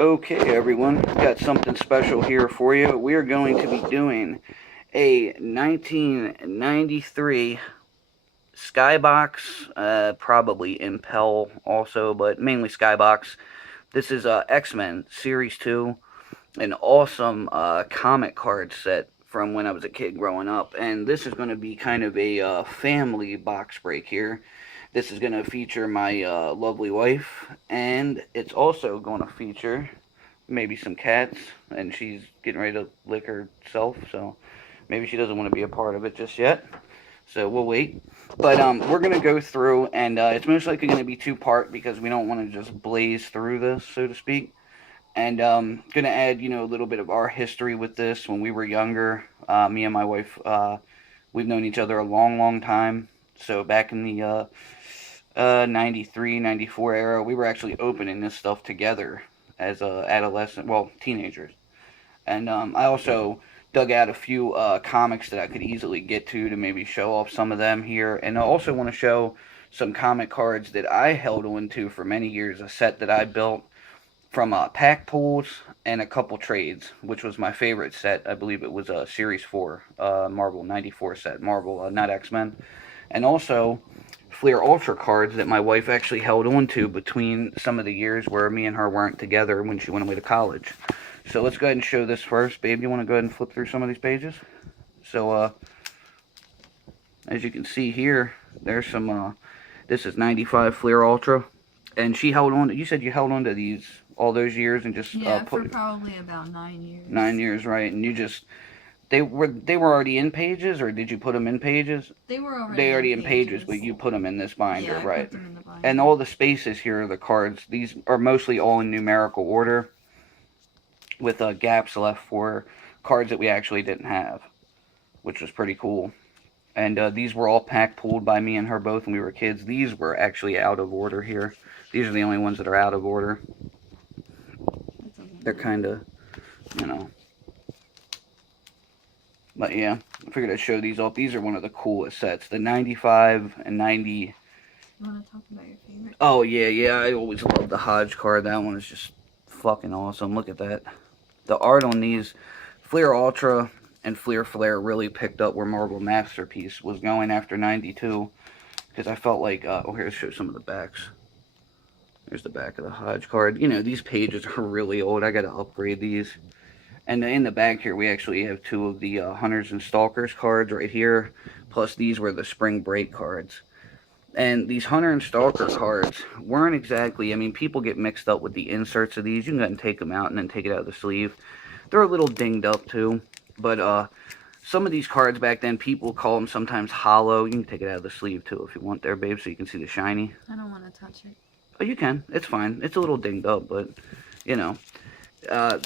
Okay, everyone, got something special here for you. We are going to be doing a 1993 Skybox, probably Impel also, but mainly Skybox. This is X-Men Series 2, an awesome comic card set from when I was a kid growing up. And this is going to be kind of a family box break here. This is going to feature my lovely wife, and it's also going to feature maybe some cats, and she's getting ready to lick herself, so maybe she doesn't want to be a part of it just yet. So we'll wait. But we're going to go through, and it's most likely going to be two-part because we don't want to just blaze through this, so to speak. And going to add, a little bit of our history with this when we were younger. Me and my wife, we've known each other a long, long time. So back in the 93, 94 era, we were actually opening this stuff together as adolescent, well, teenagers. And I also dug out a few comics that I could easily get to maybe show off some of them here. And I also want to show some comic cards that I held on to for many years, a set that I built from pack pools and a couple trades, which was my favorite set. I believe it was a Series 4 Marvel 94 set, Marvel, not X-Men. And also Fleer Ultra cards that my wife actually held on to between some of the years where me and her weren't together when she went away to college. So let's go ahead and show this first. Babe, you want to go ahead and flip through some of these pages? So, as you can see here, there's some, this is 95 Fleer Ultra. And she held on to, you said you held on to these all those years and just for probably about 9 years. 9 years, right? And you just they were already in pages, or did you put them in pages? They were already in pages, but you put them in this binder, yeah, right? I put them in the binder. And all the spaces here are the cards. These are mostly all in numerical order, with gaps left for cards that we actually didn't have, which was pretty cool. And these were all pack pooled by me and her both when we were kids. These were actually out of order here. These are the only ones that are out of order. They're kind of, But yeah, I figured I'd show these off. These are one of the coolest sets. The 95 and 90. You want to talk about your favorite? Oh, yeah. I always loved the Hodge card. That one is just fucking awesome. Look at that. The art on these, Fleer Ultra and Fleer Flare really picked up where Marvel Masterpiece was going after 92. Because I felt like, here, let's show some of the backs. There's the back of the Hodge card. These pages are really old. I got to upgrade these. And in the back here, we actually have two of the Hunters and Stalkers cards right here. Plus, these were the Spring Break cards. And these Hunter and Stalker cards weren't exactly, people get mixed up with the inserts of these. You can go ahead and take them out and then take it out of the sleeve. They're a little dinged up too. But some of these cards back then, people call them sometimes hollow. You can take it out of the sleeve too if you want there, babe, so you can see the shiny. I don't want to touch it. Oh, you can. It's fine. It's a little dinged up, but,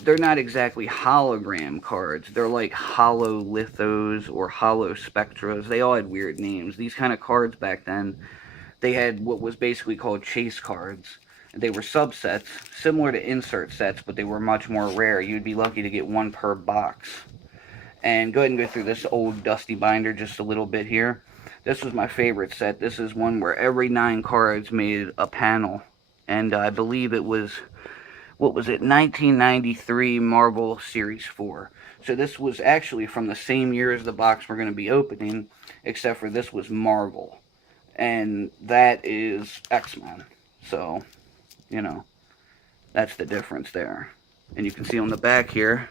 they're not exactly hologram cards. They're like hollow lithos or hollow spectras. They all had weird names. These kind of cards back then, they had what was basically called chase cards. They were subsets, similar to insert sets, but they were much more rare. You'd be lucky to get one per box. And go ahead and go through this old dusty binder just a little bit here. This was my favorite set. This is one where every 9 cards made a panel. And I believe it was, 1993 Marvel Series 4. So this was actually from the same year as the box we're going to be opening, except for this was Marvel. And that is X-Men. So, that's the difference there. And you can see on the back here,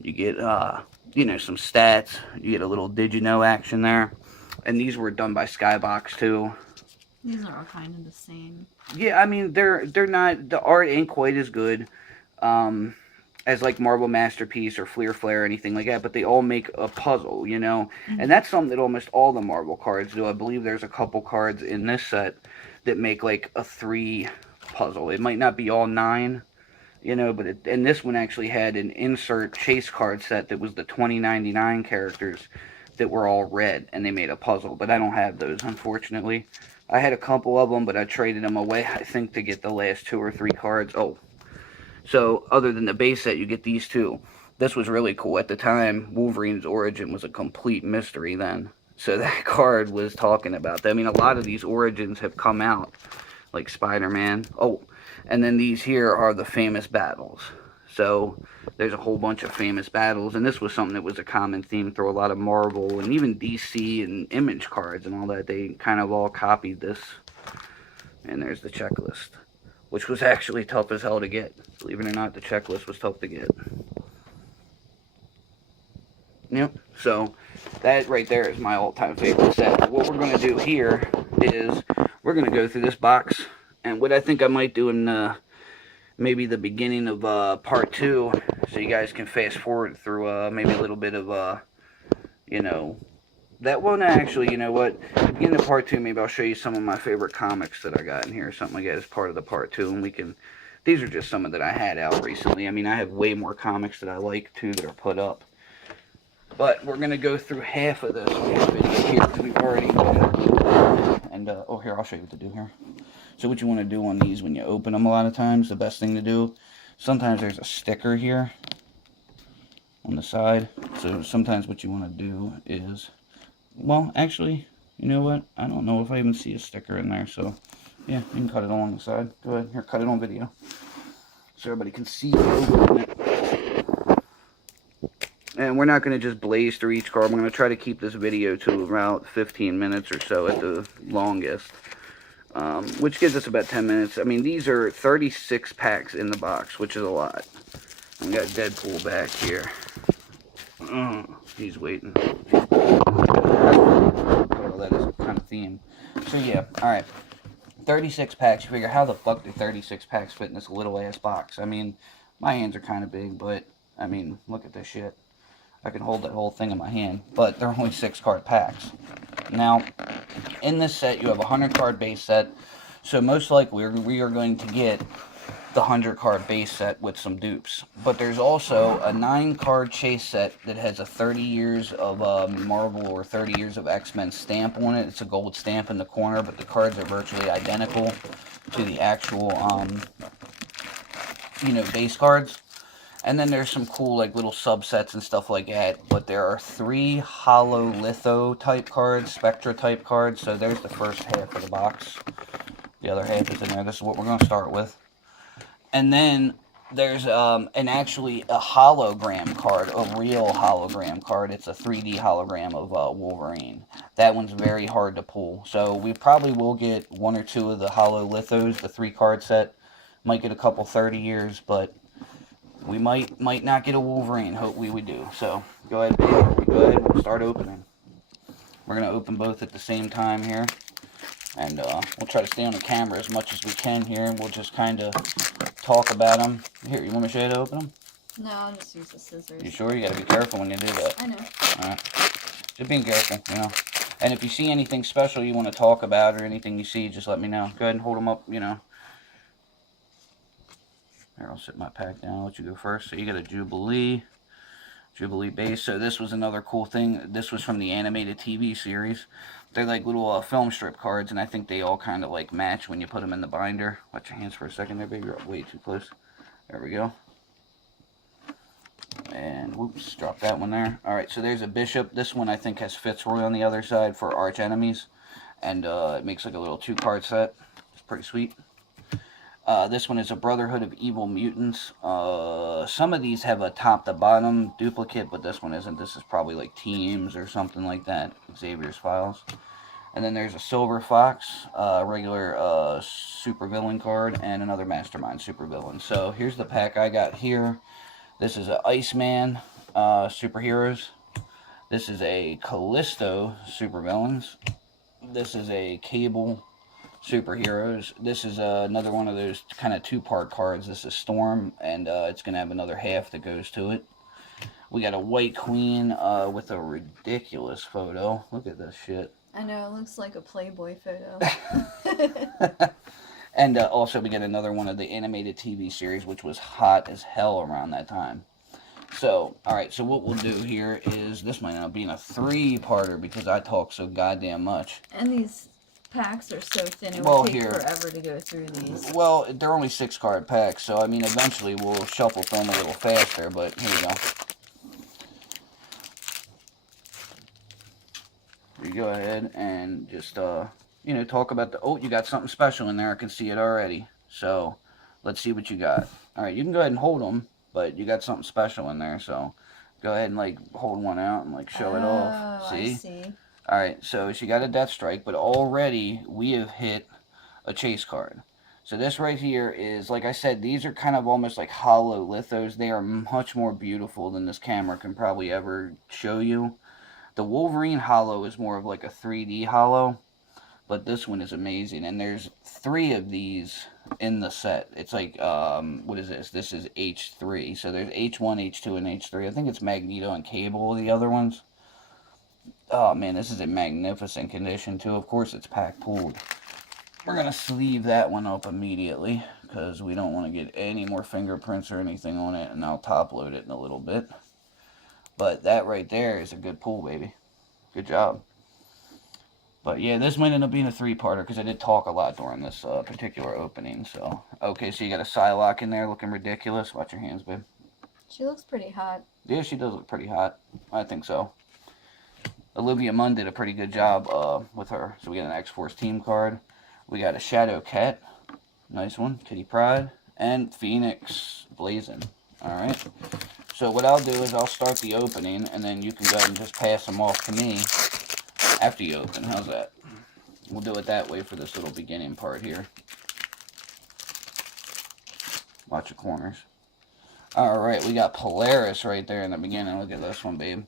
you get, some stats. You get a little did you know action there. And these were done by Skybox too. These are all kind of the same. Yeah, they're not, the art ain't quite as good as like Marvel Masterpiece or Fleer Flare or anything like that, but they all make a puzzle, Mm-hmm. And that's something that almost all the Marvel cards do. I believe there's a couple cards in this set that make like a 3 puzzle. It might not be all 9, but and this one actually had an insert chase card set that was the 2099 characters that were all red, and they made a puzzle, but I don't have those, unfortunately. I had a couple of them, but I traded them away, I think, to get the last 2 or 3 cards. Oh, so other than the base set, you get these two. This was really cool. At the time, Wolverine's origin was a complete mystery then. So that card was talking about that. A lot of these origins have come out, like Spider-Man. Oh, And then these here are the famous battles. So there's a whole bunch of famous battles, and this was something that was a common theme through a lot of Marvel and even DC and Image cards and all that. They kind of all copied this. And there's the checklist, which was actually tough as hell to get. Believe it or not, the checklist was tough to get. Yep. So that right there is my all-time favorite set. What we're going to do here is we're going to go through this box, and what I think I might do in maybe the beginning of part 2, so you guys can fast forward through maybe a little bit of you know, that one actually, you know what, at the beginning of part 2, maybe I'll show you some of my favorite comics that I got in here, something like that as part of the part 2, and we can, these are just some of that I had out recently. I mean, I have way more comics that I like too that are put up. But we're going to go through half of this video here because we've already and oh, here, I'll show you what to do here. So what you want to do on these when you open them a lot of times, the best thing to do, sometimes there's a sticker here on the side. So sometimes what you want to do is, well, actually, you know what? I don't know if I even see a sticker in there. So yeah, you can cut it along the side. Go ahead, here, cut it on video so everybody can see you opening it. And we're not going to just blaze through each card. We're going to try to keep this video to about 15 minutes or so at the longest. Which gives us about 10 minutes. I mean, these are 36 packs in the box, which is a lot. And we got Deadpool back here. He's waiting. Oh, that is kind of theme. So yeah, alright. 36 packs. You figure, how the fuck did 36 packs fit in this little ass box? I mean, my hands are kind of big, but, I mean, look at this shit. I can hold that whole thing in my hand, but they're only 6 card packs. Now, in this set, you have a 100 card base set, so most likely we are going to get the 100 card base set with some dupes. But there's also a 9 card chase set that has a 30 years of Marvel or 30 years of X-Men stamp on it. It's a gold stamp in the corner, but the cards are virtually identical to the actual, base cards. And then there's some cool, like, little subsets and stuff like that. But there are 3 hollow litho type cards, Spectra type cards. So there's the first half of the box. The other half is in there. This is what we're going to start with. And then there's actually a hologram card, a real hologram card. It's a 3D hologram of Wolverine. That one's very hard to pull. So we probably will get 1 or 2 of the hollow lithos, the 3 card set. Might get a couple 30 years, but we might not get a Wolverine. Hope we do. So go ahead, baby. Go ahead. We'll start opening. We're gonna open both at the same time here, and we'll try to stay on the camera as much as we can here, and we'll just kind of talk about them. Here, you want me to show you how to open them? No, I'll just use the scissors. You sure? You gotta be careful when you do that. I know. All right. Just being careful, you know. And if you see anything special you want to talk about or anything you see, just let me know. Go ahead and hold them up, you know. Here, I'll sit my pack down. I'll let you go first. So you got a Jubilee base. So this was another cool thing. This was from the animated TV series. They're like little film strip cards, and I think they all kind of like match when you put them in the binder. Watch your hands for a second there, baby. You're way too close. There we go. And whoops, drop that one there. Alright, so there's a Bishop. This one I think has Fitzroy on the other side for arch enemies. And it makes like a little 2-card set. It's pretty sweet. This one is a Brotherhood of Evil Mutants. Some of these have a top to bottom duplicate, but this one isn't. This is probably like Teams or something like that. Xavier's Files. And then there's a Silver Fox, regular supervillain card, and another Mastermind supervillain. So here's the pack I got here. This is a Iceman superheroes. This is a Callisto supervillains. This is a Cable superheroes. This is another one of those kind of 2-part cards. This is Storm, and it's going to have another half that goes to it. We got a White Queen with a ridiculous photo. Look at this shit. I know, it looks like a Playboy photo. And also we got another one of the animated TV series, which was hot as hell around that time. So, alright, so what we'll do here is, this might not be a 3-parter because I talk so goddamn much. And these packs are so thin, it will take forever to go through these. Well, they're only 6-card packs, so I mean, eventually we'll shuffle through them a little faster, but here we go. You go ahead and just, talk about the, oh, you got something special in there, I can see it already. So, Let's see what you got. All right, you can go ahead and hold them, but you got something special in there, so go ahead and like hold one out and like show it off. I See? see. All right, so she got a Death Strike, but already we have hit a chase card. So this right here is, like I said, these are kind of almost like hollow lithos. They are much more beautiful than this camera can probably ever show you. The Wolverine hollow is more of like a 3D hollow, but this one is amazing. And there's 3 of these in the set. It's like, what is this? This is H3. So there's H1, H2, and H3. I think it's Magneto and Cable, the other ones. Oh man, this is in magnificent condition too. Of course it's pack pulled. We're going to sleeve that one up immediately because we don't want to get any more fingerprints or anything on it, and I'll top load it in a little bit. But that right there is a good pull, baby. Good job. But yeah, this might end up being a 3-parter because I did talk a lot during this particular opening. So, okay, so you got a Psylocke in there looking ridiculous. Watch your hands, babe. She looks pretty hot. Yeah, she does look pretty hot. I think so. Olivia Munn did a pretty good job with her. So we got an X-Force team card. We got a Shadow Cat. Nice one. Kitty Pryde. And Phoenix Blazing. Alright. So what I'll do is I'll start the opening, and then you can go ahead and just pass them off to me after you open. How's that? We'll do it that way for this little beginning part here. Watch the corners. Alright, we got Polaris right there in the beginning. Look at this one, babe.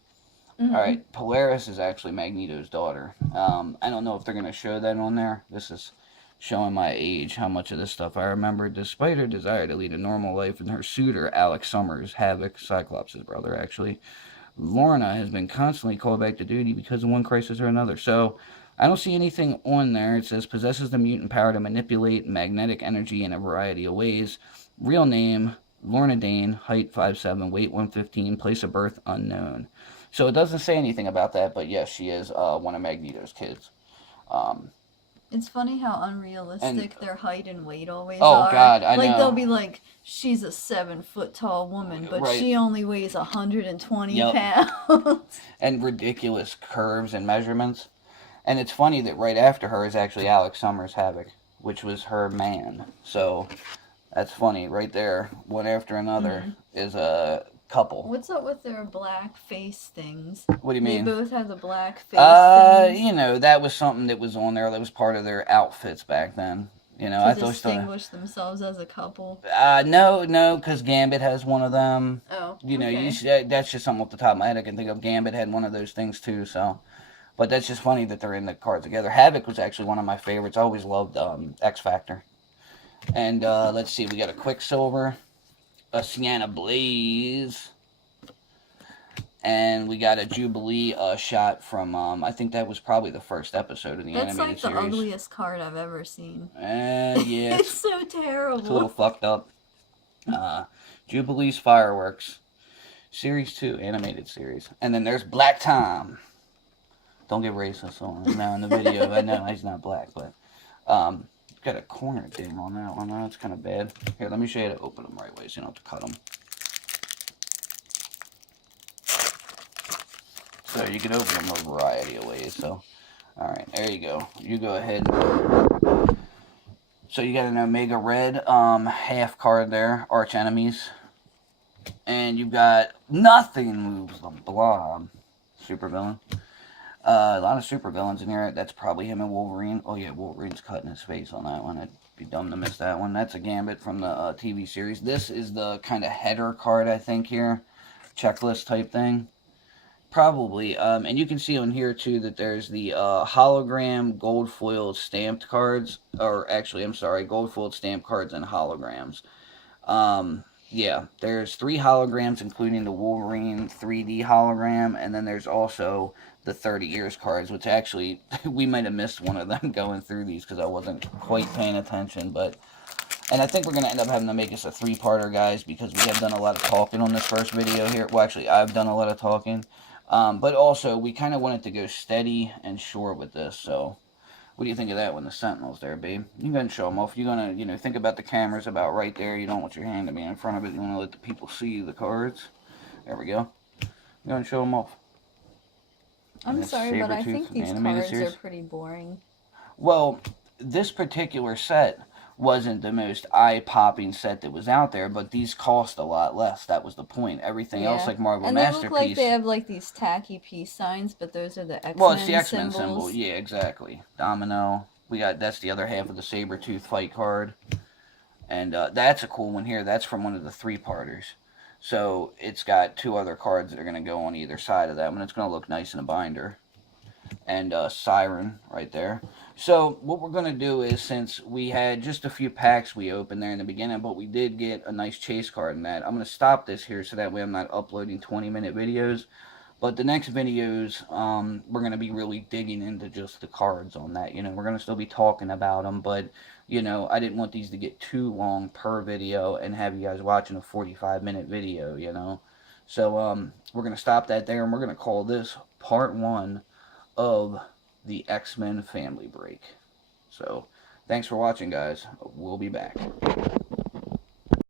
Alright, Polaris is actually Magneto's daughter. I don't know if they're going to show that on there. This is showing my age, how much of this stuff I remember. Despite her desire to lead a normal life, and her suitor, Alex Summers, Havoc, Cyclops' brother actually, Lorna has been constantly called back to duty because of one crisis or another. So, I don't see anything on there. It says, possesses the mutant power to manipulate magnetic energy in a variety of ways. Real name, Lorna Dane, height 5'7", weight 115, place of birth unknown. So it doesn't say anything about that, but yes, she is one of Magneto's kids. It's funny how unrealistic their height and weight always are. Oh God, I know. Like they'll be like, she's a 7-foot tall woman, but right. she only weighs 120 pounds. And ridiculous curves and measurements. And it's funny that right after her is actually Alex Summers Havoc, which was her man. So that's funny right there. One after another is a couple. What's up with their black face things? What do you mean? They both have the black face things. You know, that was something that was on there. That was part of their outfits back then. You know, to distinguish themselves as a couple. No, because Gambit has one of them. Oh, you know, okay. that's just something off the top of my head I can think of. Gambit had one of those things too. So, but that's just funny that they're in the card together. Havoc was actually one of my favorites. I always loved X Factor. And let's see, we got a Quicksilver, a Sienna Blaze, and we got a Jubilee shot from, I think that was probably the first episode of the animated series. That's like the ugliest card I've ever seen. Yeah. It's so terrible. It's a little fucked up. Jubilee's Fireworks, Series 2, animated series. And then there's Black Tom. Don't get racist on him now in the video. I know he's not black, but got a corner ding on that one. That's kind of bad. Here, let me show you how to open them right way so you don't have to cut them. So you can open them a variety of ways. So, alright, there you go. You go ahead. So you got an Omega Red half card there, Arch Enemies. And you've got Nothing Moves the Blob, supervillain. A lot of supervillains in here. That's probably him and Wolverine. Oh yeah, Wolverine's cutting his face on that one. I'd be dumb to miss that one. That's a Gambit from the TV series. This is the kind of header card, I think, here. Checklist type thing. Probably. And you can see on here, too, that there's the hologram gold foiled stamped cards. Or actually, I'm sorry, gold foiled stamped cards and holograms. Yeah, there's 3 holograms, including the Wolverine 3D hologram. And then there's also the 30 years cards, which actually, we might have missed one of them going through these because I wasn't quite paying attention. But, and I think we're going to end up having to make this a 3-parter, guys, because we have done a lot of talking on this first video here. Well, actually, I've done a lot of talking. But also, we kind of wanted to go steady and short with this. So, what do you think of that one, the Sentinels there, babe? You can go ahead and show them off. You're going to, think about the cameras about right there. You don't want your hand to be in front of it. You want to let the people see the cards. There we go. Go ahead and show them off. I'm sorry, but I think these cards are pretty boring. Well, this particular set wasn't the most eye-popping set that was out there, but these cost a lot less. That was the point. Everything else, like Marvel and they Masterpiece, look like they have like these tacky peace signs, but those are the X-Men well, it's the X-Men symbol. symbols. Yeah, exactly. Domino. That's the other half of the Sabretooth fight card. And that's a cool one here. That's from one of the three-parters. So it's got two other cards that are going to go on either side of that one. It's going to look nice in a binder. And Siren right there. So what we're going to do is, since we had just a few packs we opened there in the beginning, but we did get a nice chase card in that, I'm going to stop this here so that way I'm not uploading 20-minute videos. But the next videos, we're going to be really digging into just the cards on that. We're going to still be talking about them, but, I didn't want these to get too long per video and have you guys watching a 45-minute video. So, we're going to stop that there, and we're going to call this part 1 of the X-Men family break. So, thanks for watching, guys. We'll be back.